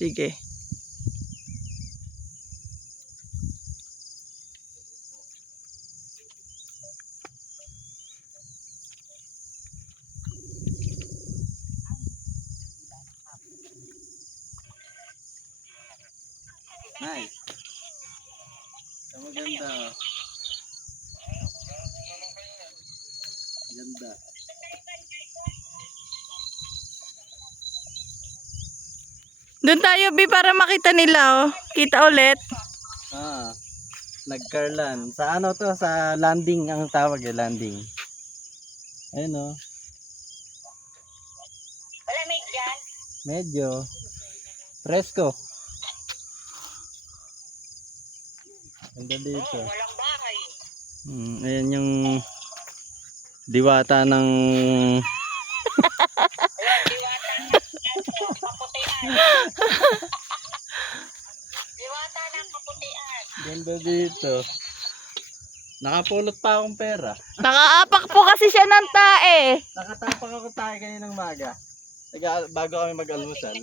Sige. Nice. Maganda. Ganda. Doon tayo, Bi, para makita nila, oh. Kita ulit. Nagkarlan. Sa ano to? Sa landing ang tawag eh, landing. Ayun o. Malamig dyan. Medyo. Presko. Ganda dito. Walang bahay. Ayan yung diwata ng Diwata ng kaputian. Diwata ng kaputian. ganda dito. Nakapulot pa akong pera. Nakaapak po kasi siya ng tae. Nakatapak ako tayo kaninang maga. Bago kami mag-almusal.